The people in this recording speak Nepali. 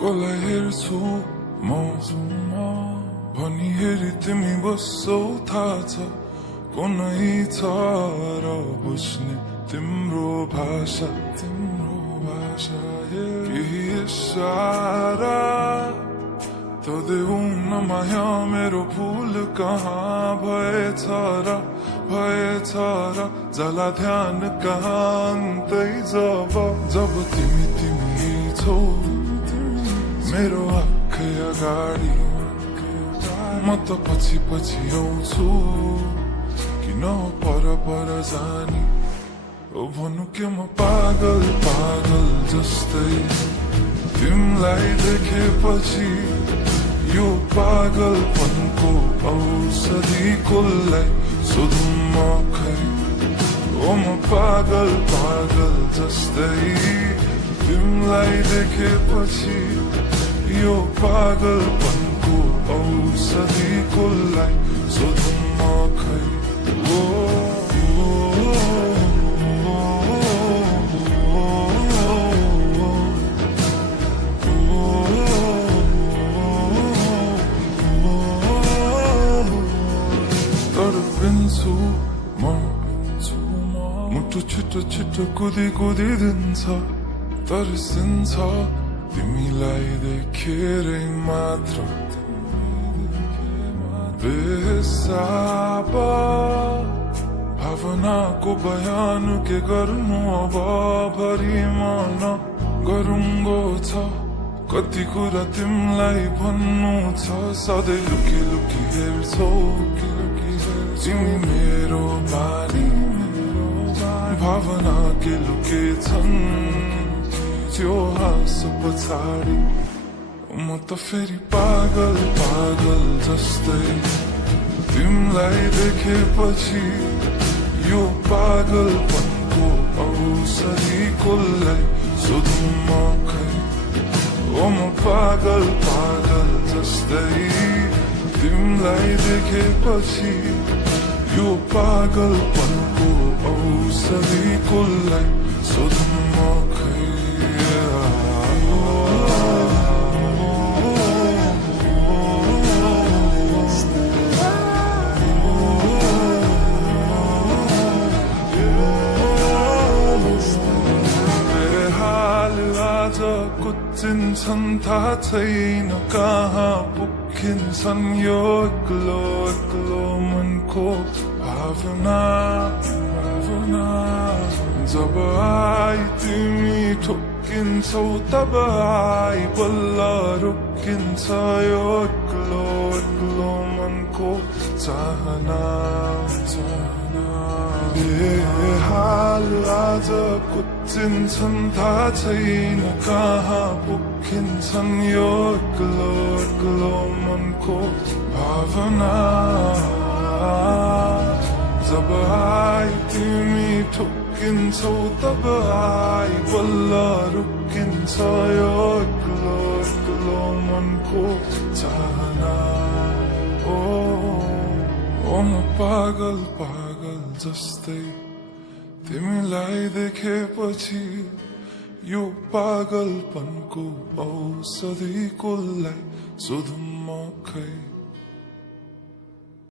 कसलाई हेर्छु म भनी हेरी तिमी बस्छौ थाहा छ कुनै छ र बुझ्ने तिम्रो भाषा केही इशारा त देऊ न माया मेरो फुल कहाँ भएछ र जला ध्यान कहाँ अन्तै जब तिमी छौ मेरो आँखै अगाडि म त पछि आउँछु किन पर जानी ओ भनु के म पागल जस्तै तिमीलाई देखेपछि यो पागलपनको औषधि कसलाई सोधौँ म खै ओ म पागल जस्तै तिमीलाई देखेपछि यो पागलपनको औषधि कसलाई सोधौँ म खै तडपिन्छु म मुटु छिटो कुदिन्छ तर्सिन्छ तिमीलाई देखेरै मात्र बेसाब भावनाको बयान के गर्नु अब भरि मन गरुङ्गो छ कति कुरा तिमीलाई भन्नु छ सधैँ लुकी हेर्छौ तिमी मेरो बानी भावना के लुकेछन् त्यो हाँसो पछाडि म त फेरि पागल जस्तै तिमीलाई देखेपछि यो पागलपनको औषधि कसलाई सोधौँ म खै ओ म पागल जस्तै तिमीलाई देखेपछि यो पागलपनको औषधि कसलाई सोधौँ म खै कुचिन्छन् थाहा छैन कहाँ पुगिन्छन् यो एक्लो मनको भावना जब आई तिमी ठोकिन्छौ तब आई बल्ल रोकिन्छ यो एक्लो मनको चाहना हाल आज कुचिन्छन् थाहा छैन कहाँ पुगिन्छन् यो एक्लो मनको भावना जब आई तिमी ठोकिन्छौ तब आई बल्ल रोकिन्छ यो एक्लो मनको चाहना ओ म पागल जस्तै तिमीलाई देखेपछि यो पागलपनको औषधि कसलाई सोधौँ म खै